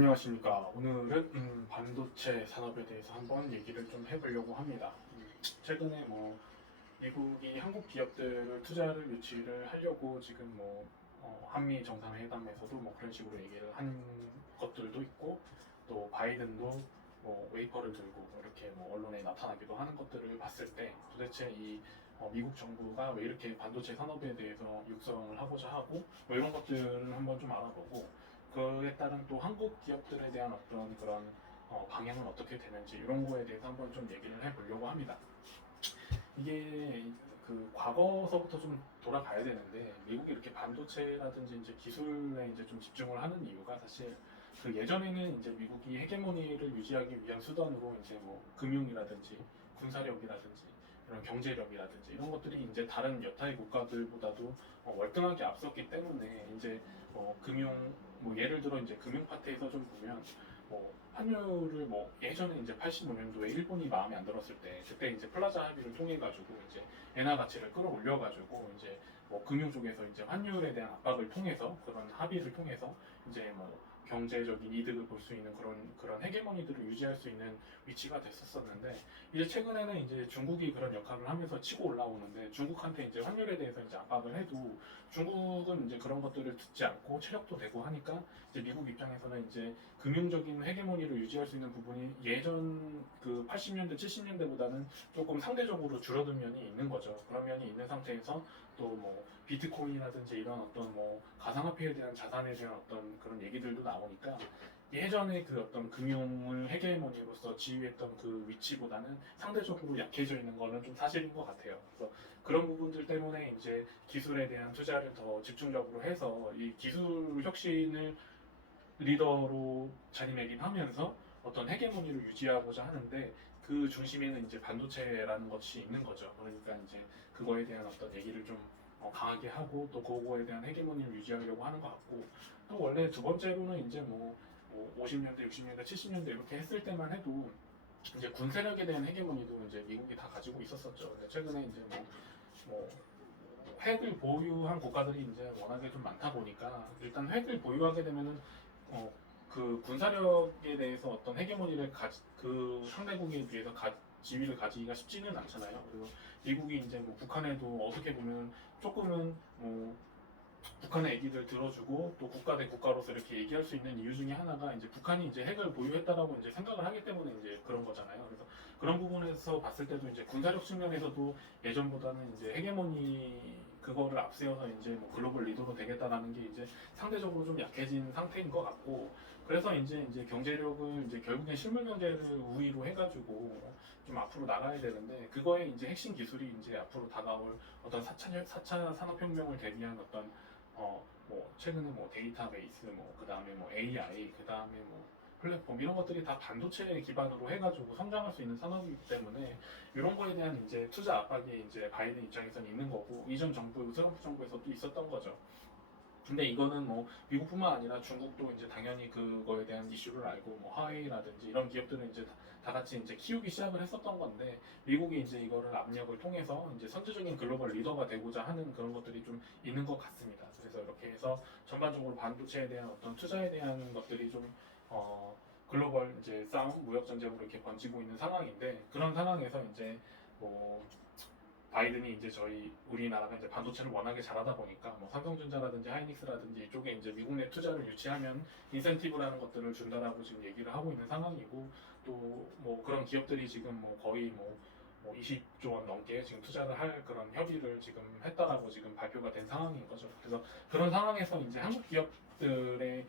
안녕하십니까. 오늘은 반도체 산업에 대해서 한번 얘기를 좀 해보려고 합니다. 최근에 미국이 한국 기업들을 투자를 유치를 하려고 지금 한미 정상회담에서도 그런 식으로 얘기를 한 것들도 있고, 또 바이든도 웨이퍼를 들고 이렇게 언론에 나타나기도 하는 것들을 봤을 때, 도대체 이 미국 정부가 왜 이렇게 반도체 산업에 대해서 육성을 하고자 하고 이런 것들을 한번 좀 알아보고, 그에 따른 또 한국 기업들에 대한 어떤 그런 방향은 어떻게 되는지 이런 거에 대해서 한번 좀 얘기를 해보려고 합니다. 이게 그 과거서부터 좀 돌아가야 되는데, 미국이 이렇게 반도체라든지 이제 기술에 이제 좀 집중을 하는 이유가 사실 그 예전에는 이제 미국이 헤게모니를 유지하기 위한 수단으로 이제 금융이라든지 군사력이라든지 이런 경제력이라든지 이런 것들이 이제 다른 여타의 국가들보다도 월등하게 앞섰기 때문에 이제 금융 예를 들어 이제 금융 파트에서 좀 보면 환율을 예전에 이제 85년도에 일본이 마음에 안 들었을 때, 그때 이제 플라자 합의를 통해 가지고 이제 엔화 가치를 끌어올려 가지고 이제 금융 쪽에서 이제 환율에 대한 압박을 통해서, 그런 합의를 통해서 이제 경제적인 이득을 볼 수 있는 그런 헤게모니들을 유지할 수 있는 위치가 됐었었는데, 이제 최근에는 이제 중국이 그런 역할을 하면서 치고 올라오는데, 중국한테 이제 환율에 대해서 이제 압박을 해도 중국은 이제 그런 것들을 듣지 않고 체력도 되고 하니까, 이제 미국 입장에서는 이제 금융적인 헤게모니를 유지할 수 있는 부분이 예전 그 80년대, 70년대보다는 조금 상대적으로 줄어든 면이 있는 거죠. 그런 면이 있는 상태에서 또 비트코인이라든지 이런 어떤 가상화폐에 대한 자산에 대한 어떤 그런 얘기들도 나오니까, 예전에 그 어떤 금융을 헤게모니로서 지휘했던 그 위치보다는 상대적으로 약해져 있는 거는 좀 사실인 것 같아요. 그래서 그런 부분들 때문에 이제 기술에 대한 투자를 더 집중적으로 해서 이 기술 혁신을 리더로 자리매김하면서 어떤 헤게모니를 유지하고자 하는데, 그 중심에는 이제 반도체라는 것이 있는 거죠. 그러니까 이제 그거에 대한 어떤 얘기를 좀 강하게 하고, 또 그거에 대한 헤게모니를 유지하려고 하는 것 같고, 또 원래 두 번째로는 이제 50년대, 60년대, 70년대 이렇게 했을 때만 해도 이제 군세력에 대한 헤게모니도 이제 미국이 다 가지고 있었었죠. 근데 최근에 이제 뭐 핵을 보유한 국가들이 이제 워낙에 좀 많다 보니까, 일단 핵을 보유하게 되면은 어, 그 군사력에 대해서 어떤 헤게모니를 그 상대국에 비해서 지위를 가지기가 쉽지는 않잖아요. 그리고 미국이 이제 북한에도 어떻게 보면 조금은 북한의 얘기를 들어주고, 또 국가 대 국가로서 이렇게 얘기할 수 있는 이유 중에 하나가 이제 북한이 이제 핵을 보유했다라고 이제 생각을 하기 때문에 이제 그런 거잖아요. 그래서 그런 부분에서 봤을 때도 이제 군사력 측면에서도 예전보다는 이제 헤게모니 그거를 앞세워서 이제 글로벌 리더로 되겠다라는 게 이제 상대적으로 좀 약해진 상태인 것 같고, 그래서 이제 경제력을 이제 결국엔 실물 경제를 우위로 해가지고 좀 앞으로 나가야 되는데, 그거에 이제 핵심 기술이 이제 앞으로 다가올 어떤 4차 산업혁명을 대비한 어떤 최근에 데이터베이스, 그 다음에 AI, 그 다음에 플랫폼 이런 것들이 다 반도체 기반으로 해가지고 성장할 수 있는 산업이기 때문에, 이런 거에 대한 이제 투자 압박이 이제 바이든 입장에서는 있는 거고, 이전 정부, 트럼프 정부에서도 있었던 거죠. 근데 이거는 미국뿐만 아니라 중국도 이제 당연히 그거에 대한 이슈를 알고, 화웨이라든지 이런 기업들은 이제 다 같이 이제 키우기 시작을 했었던 건데, 미국이 이제 이거를 압력을 통해서 이제 선제적인 글로벌 리더가 되고자 하는 그런 것들이 좀 있는 것 같습니다. 그래서 이렇게 해서 전반적으로 반도체에 대한 어떤 투자에 대한 것들이 좀 글로벌 이제 싸움, 무역 전쟁으로 이렇게 번지고 있는 상황인데, 그런 상황에서 이제 뭐 바이든이 이제 우리나라가 이제 반도체를 워낙에 잘하다 보니까 삼성전자라든지 하이닉스라든지 이쪽에 이제 미국 내 투자를 유치하면 인센티브라는 것들을 준다라고 지금 얘기를 하고 있는 상황이고, 또 그런 기업들이 지금 거의 20조 원 넘게 지금 투자를 할 그런 협의를 지금 했다라고 지금 발표가 된 상황인 거죠. 그래서 그런 상황에서 이제 한국 기업들의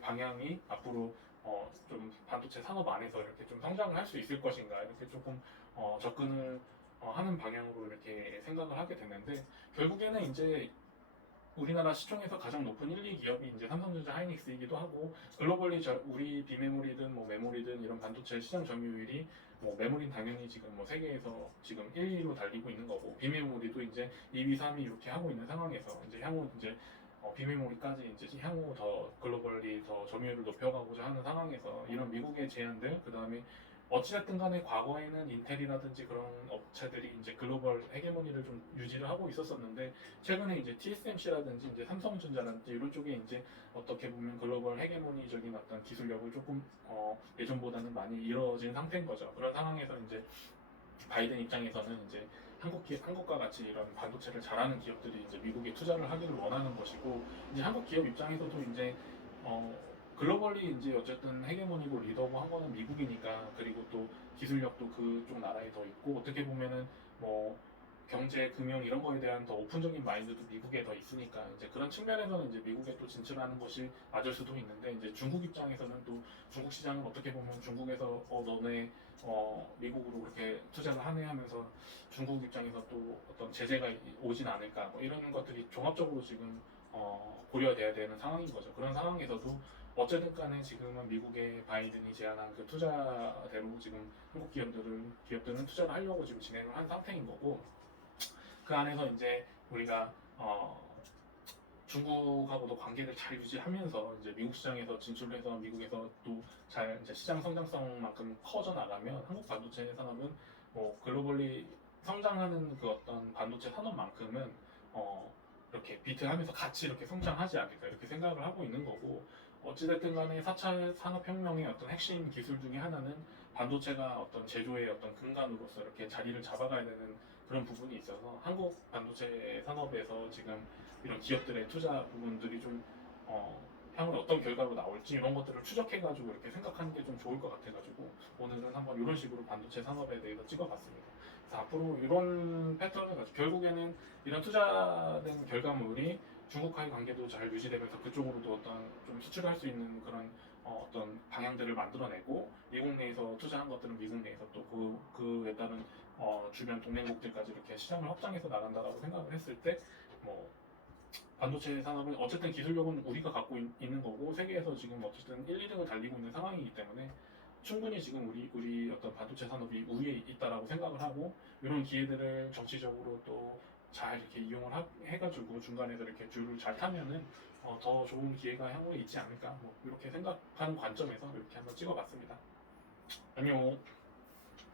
방향이 앞으로 좀 반도체 산업 안에서 이렇게 좀 성장을 할 수 있을 것인가, 이렇게 조금 접근을 하는 방향으로 이렇게 생각을 하게 되는데, 결국에는 이제 우리나라 시총에서 가장 높은 1, 2 기업이 이제 삼성전자, 하이닉스이기도 하고, 글로벌리 우리 비메모리든 메모리든 이런 반도체 시장 점유율이 메모리는 당연히 지금 세계에서 지금 1, 2로 달리고 있는 거고, 비메모리도 이제 2위, 3위 이렇게 하고 있는 상황에서 이제 향후 이제 비메모리까지 이제 향후 더 글로벌리 더 점유율을 높여가고자 하는 상황에서, 이런 미국의 제안들, 그 다음에 어찌됐든 간에 과거에는 인텔이라든지 그런 업체들이 이제 글로벌 헤게모니를 좀 유지를 하고 있었었는데 최근에 이제 TSMC라든지 이제 삼성전자라든지 이런 쪽에 이제 어떻게 보면 글로벌 헤게모니적인 어떤 기술력을 조금 예전보다는 많이 이뤄진 상태인 거죠. 그런 상황에서 이제 바이든 입장에서는 이제 한국과 같이 이런 반도체를 잘하는 기업들이 이제 미국에 투자를 하기를 원하는 것이고 이제 한국 기업 입장에서도 이제 어, 글로벌리 이제 어쨌든 헤게모니고 리더고 한 거는 미국이니까 그리고 또 기술력도 그쪽 나라에 더 있고 어떻게 보면은 뭐 경제, 금융 이런 거에 대한 더 오픈적인 마인드도 미국에 더 있으니까 이제 그런 측면에서는 이제 미국에 또 진출하는 것이 맞을 수도 있는데 이제 중국 입장에서는 또 중국 시장은 어떻게 보면 중국에서 너네 미국으로 그렇게 투자를 하네 하면서 중국 입장에서 또 어떤 제재가 오진 않을까 뭐 이런 것들이 종합적으로 지금 고려돼야 되는 상황인 거죠. 그런 상황에서도 어쨌든 간에 지금은 미국의 바이든이 제안한 그 투자대로 지금 한국 기업들은 투자를 하려고 지금 진행을 한 상태인 거고 그 안에서 이제 우리가 중국하고도 관계를 잘 유지하면서 이제 미국 시장에서 진출해서 미국에서 또 잘 이제 시장 성장성만큼 커져 나가면 한국 반도체 산업은 뭐 글로벌리 성장하는 그 어떤 반도체 산업만큼은 이렇게 비트하면서 같이 이렇게 성장하지 않을까 이렇게 생각을 하고 있는 거고 어찌됐든 간에 4차 산업혁명의 어떤 핵심 기술 중에 하나는 반도체가 어떤 제조의 어떤 근간으로서 이렇게 자리를 잡아가야 되는 그런 부분이 있어서 한국 반도체 산업에서 지금 이런 기업들의 투자 부분들이 좀 향후에 어떤 결과로 나올지 이런 것들을 추적해가지고 이렇게 생각하는 게 좀 좋을 것 같아가지고 오늘은 한번 이런 식으로 반도체 산업에 대해서 찍어봤습니다. 그래서 앞으로 이런 패턴을 가지고 결국에는 이런 투자된 결과물이 중국과의 관계도 잘 유지되면서 그쪽으로도 어떤 좀 수출할 수 있는 그런 어떤 방향들을 만들어내고 미국 내에서 투자한 것들은 미국 내에서 또 그에 따른 주변 동맹국들까지 이렇게 시장을 확장해서 나간다라고 생각을 했을 때뭐 반도체 산업은 어쨌든 기술력은 우리가 갖고 있는 거고 세계에서 지금 어쨌든 1, 2등을 달리고 있는 상황이기 때문에 충분히 지금 우리 어떤 반도체 산업이 우위에 있다라고 생각을 하고 이런 기회들을 정치적으로 또 잘 이렇게 이용을 해가지고 중간에서 이렇게 줄을 잘 타면은 더 좋은 기회가 향후에 있지 않을까 뭐 이렇게 생각하는 관점에서 이렇게 한번 찍어봤습니다. 안녕.